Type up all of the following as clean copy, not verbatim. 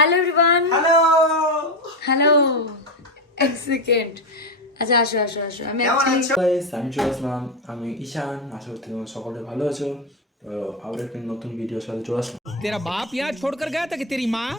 Hello everyone. Hello hello, এক second. আচ্ছা আসো আসো আসো। আমি কেমন actually- আছো? গাইস, আমি চলে আসলাম। আমি ঈশান। আশা করি তোমরা সকলে ভালো আছো। তো আবার একটা নতুন ভিডিওর সাথে চলে আসলাম। तेरा बाप यहाँ छोड़कर गया था कि तेरी माँ?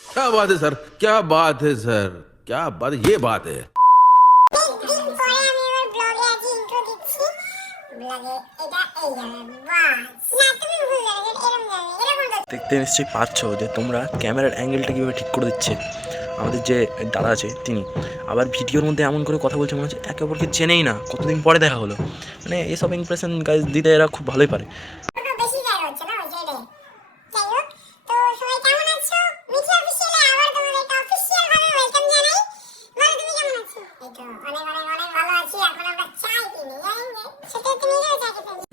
क्या बात है सर, क्या बात है सर, क्या बात, ये बात है। দেখতে নিশ্চয়ই পাচ্ছ যে তোমরা ক্যামেরার অ্যাঙ্গেলটা কীভাবে ঠিক করে দিচ্ছে আমাদের যে দাদা আছে তিনি। আবার ভিডিওর মধ্যে এমন করে কথা বলছে মনে হচ্ছে একে অপরকে চেনেই না, কতদিন পরে দেখা হলো। মানে এসব ইমপ্রেশন গাইজ দিতে এরা খুব ভালোই পারে।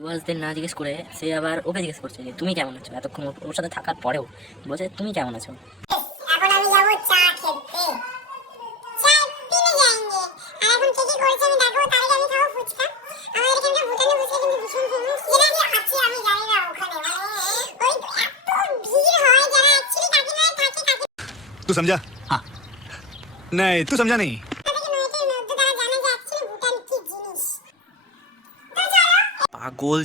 ওয়াজদের না জিজ্ঞেস করে সে আবার ওকে জিজ্ঞেস করছে যে তুমি কেমন আছো। এতক্ষণ ওর সাথে থাকার পরেও বলছে তুমি কেমন আছো। এখন আমি যাব চা খেতে, চা পিনে যাएंगे। আর এখন কি কি করেছে আমি দেখো, তার আগে আমি খাবো ফুচকা। আমাদের এখানকার ভুটানি ফুচকা কিন্তু ভীষণ ফেমাস। এর আগে আছে আমি জানি না ওখানে, মানে ওই এত ভিড় হয় যারা অ্যাকচুয়ালি কাকিনাড়ায় থাকে কাকিনাড়া तू समझा? हाँ नहीं तू समझा नहीं। থেকে নয়টার মধ্যে তারা জানে যে অ্যাকচুয়ালি ভুটান কি জিনিস। তো চলো পাগল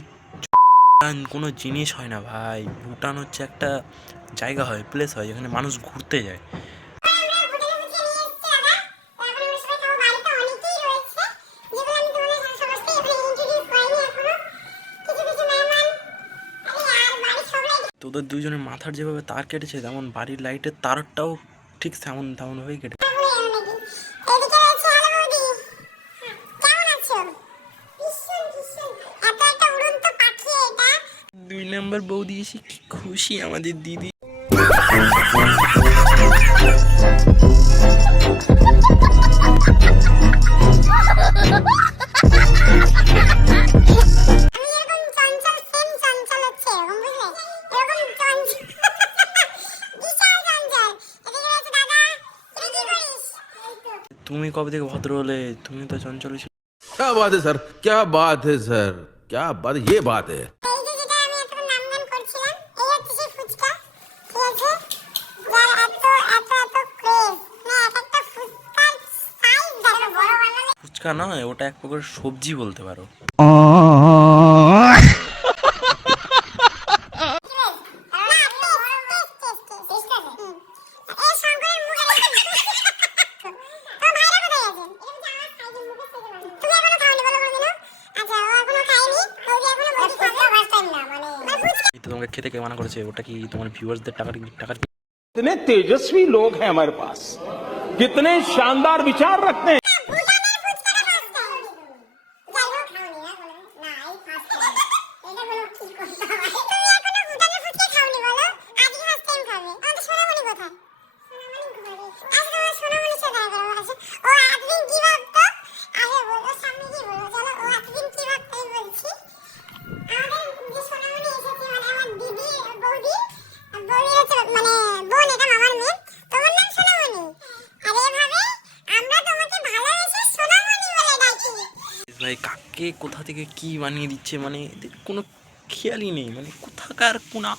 কোনো জিনিস হয় না ভাই। ভুটান হচ্ছে একটা জায়গা হয়, প্লেস হয় যেখানে মানুষ ঘুরতে যায়। আমরা ভুটানি ফুচকা নিয়ে এসেছি দাদা। এখন আমরা সবাই খাবো। বাড়িতে অনেকেই রয়েছে যেগুলো আমি তোমাদের সমস্ত এখানে ইন্ট্রোডিউস করিনি এখনো। কিছু কিছু মেহমান, আরে আর বাড়ির সবাই তোদের দুজনের মাথার যেভাবে তার কেটেছে, তেমন বাড়ির লাইটের তারটাও ঠিক তেমনভাবেই কেটে। এদিকে রয়েছে হ্যালো বৌদি, কেমন আছো? ভীষণ ভীষণ এত একটা উড়ন্ত পাখি এটা। 2 নম্বর বৌদি এসে কি খুশি আমাদের দিদি। আমি এরকম চঞ্চল, সেম চঞ্চল হচ্ছে এরকম, বুঝলে? এরকম চঞ্চল বিশাল চঞ্চল। এদিকে রয়েছে দাদা, তুই কি করিস? তুমি কবে থেকে ভদ্র হলে? তুমি তো চঞ্চল ছিল। क्या बात है सर, क्या बात है सर, क्या बात, ये बात है। এই যে যেটা আমি এতক্ষণ নামগান করছিলাম, এই হচ্ছে সেই ফুচকা, ঠিক আছে? যার এত এত এত ক্রেজ, মানে এক একটা ফুচকার সাইজ দেখো, বড় বানালে ফুচকা নয়, ওটা এক প্রকার সবজি বলতে পারো। এই তো তোমাকে খেতে কে মানা করেছে? ওটা কি তোমার ভিউয়ার্সদের টাকার कितने तेजस्वी लोग हैं हमारे पास, कितने शानदार विचार रखते हैं। ভাই কাকে কোথা থেকে কি বানিয়ে দিচ্ছে, মানে এদের কোনো খেয়ালই নেই, মানে কোথাকার কোনা।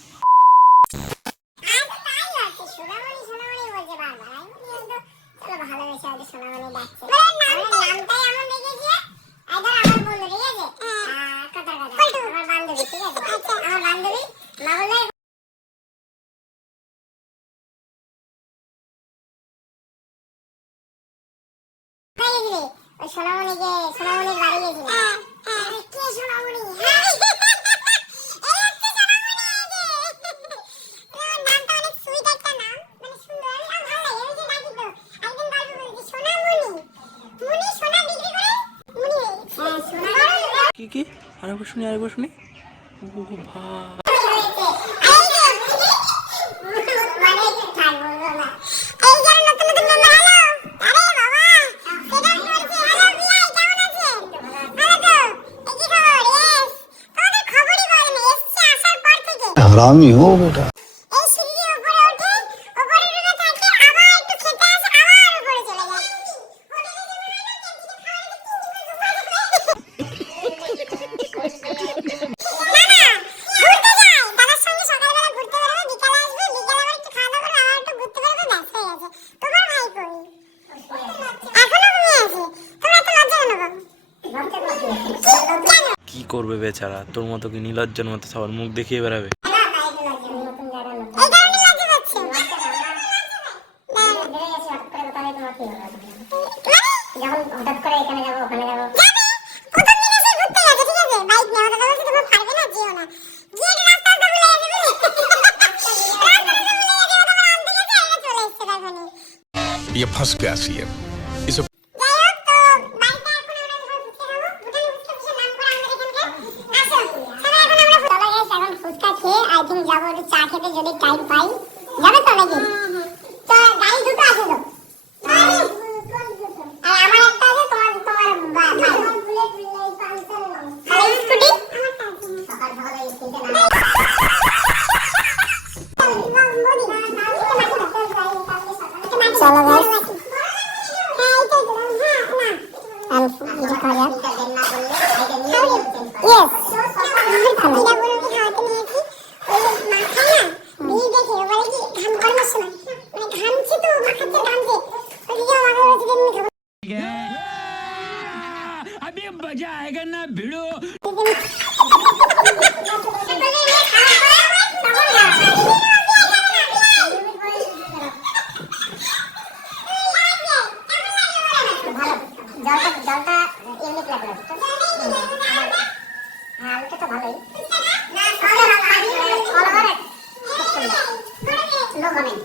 সোনামণিকে সোনামণির বাড়ি গেছিলাম। কে সোনামণি? নামটা অনেক সুইট একটা নাম, মানে সুন্দর, আমার ভালো লাগে। আমি যে ডাকি তো একদিন গল্প বলছি, সোনামণি মুনি সোনা বিক্রি করে মুনি, হ্যাঁ সোনা কি আরেকবার শুনি। ও ভাই মানে থাকবো না। এই যারা নতুন নতুন মেম্বার, হ্যালো, আরে বাবা সেটা কি বলছে? হ্যালো বিআই, কেমন আছেন? ভালো তো? এই কি খবর? ইয়েস, তোমাদের খবরই বলেন, এসছি আসার পর থেকে। हरामी हो बेटा। এই সিঁড়ি দিয়ে উপরে ওঠে, উপরে রুমে থাকে, আবার একটু খেতে আসে, আবার উপরে চলে যায়। না, না, ঘুরতে যায়। দাদার সঙ্গে সকালবেলা ঘুরতে বেরোবে, বিকালে আসবে, বিকালে আবার একটু খাওয়া দাওয়া করবে, আবার একটু ঘুরতে বেরোবে, ব্যাস হয়ে গেছে। তোমার ভাই কই? এখনো ঘুমিয়ে আছে। তোমরা তো লজ্জা কেন পাবো? কেন? কি করবে বেচারা, তোর মতো কি নীলজ্জের মতো সবার মুখ দেখিয়ে বেড়াবে? এই কারণে লজ্জা পাচ্ছে। যখন হঠাৎ করে এখানে যাবো ওখানে যাবো প্রথম দিন এসে ঘুরতে গেছে, ঠিক আছে, বাইক নিয়ে আমাদের বলছে তুমি পারবে না, যেও না, গিয়ে কি রাস্তা ভুলে যাবে রাস্তা ভুলে যাবে, তখন আনতে গেছে আর চলে এসছে এখানে। ये फंस गया सीएम इसे যাই হোক, তো বাইকটা এখন আমরা সবাই ফুচকা খাবো, ভুটানি ফুচকা বিশের নাম করা আমাদের এখানকার। আসো সবাই, এখন আমরা চলে গেছি, এখন ফুচকা খেয়ে আই থিঙ্ক যাবো একটু চা খেতে, যদি টাইম পাই। যাবে তো নাকি? তো গাড়ি দুটো আছে তো, আর আমার একটা আছে, তোমার বাইক স্কুটি। সকাল সকাল এই স্কুটিতে না চলো গাইস, হ্যাঁ এইটাই তো, হ্যাঁ না আর এটা খাওয়া যাক। ইয়েস, এটা বলে আমি খাওয়াতে নিয়েছি। ওই মাথায় না বিল দেখে ও বলে কি ঘাম করার সময়, মানে ঘামছে তো, মাথাতে ঘামছে, ওই যে আমাকে বলছে যে আমি খাবো। अभी मजा आएगा ना भिड़ो। জলটা ইউনিক লাগলো, হ্যাঁ ওটা তো ভালোই। No comment.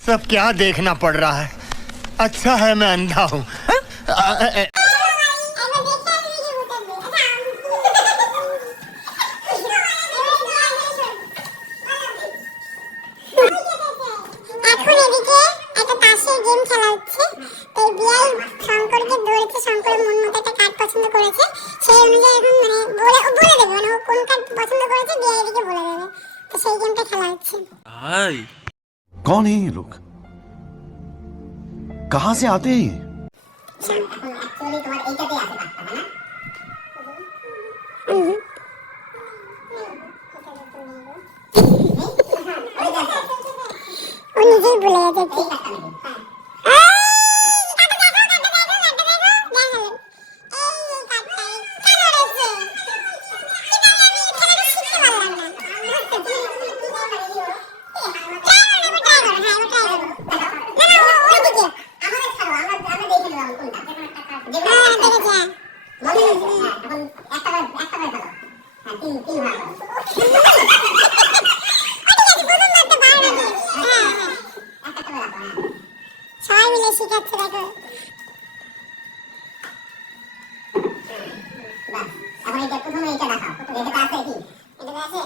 सब क्या देखना पड़ रहा है। अच्छा है मैं अंधा हूँ। এখন এদিকে একটা তাসের গেম খেলা হচ্ছে, তো বিয়াই শঙ্করকে ধরেছে, শঙ্করের মন মতো একটা কার্ড পছন্দ করেছে, সেই অনুযায়ী এখন মানে বলে দেবে, মানে ও কোন কার্ড পছন্দ করেছে বিয়াই এদিকে বলে দেবে, তো সেই গেমটা খেলা হচ্ছে। ভাই कौन है ये लोग? कहाँ से आते हैं ये? অ্যাকচুয়ালি তোমার এইটাতেই আছে কার্ডটা, না? ও নিজেই ভুলে গেছে। সবাই মিলে শিখাচ্ছে, দেখো এখন এইটা প্রথমে এইটা দেখাও, এটা আছে কি, এটা আছে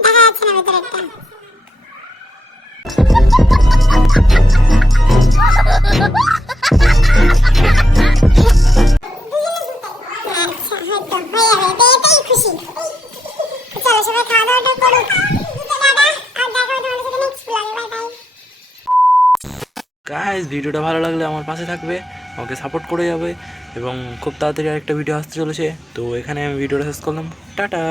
দেখা যাচ্ছে না ভেতরে একটা। আচ্ছা হয়তো হয়ে যাবে, এটাই খুশি। চলো সবাই খাওয়া দাওয়াটা করুক, টাটা, আর দেখা হবে তোমাদের সাথে নেক্সট ব্লগে, বাই বাই। গাইস ভিডিওটা ভালো লাগলে আমার পাশে থাকবে, আমাকে সাপোর্ট করে যাবে, এবং খুব তাড়াতাড়ি আরেকটা ভিডিও আসতে চলেছে। তো এখানে আমি ভিডিওটা শেষ করলাম, টাটা।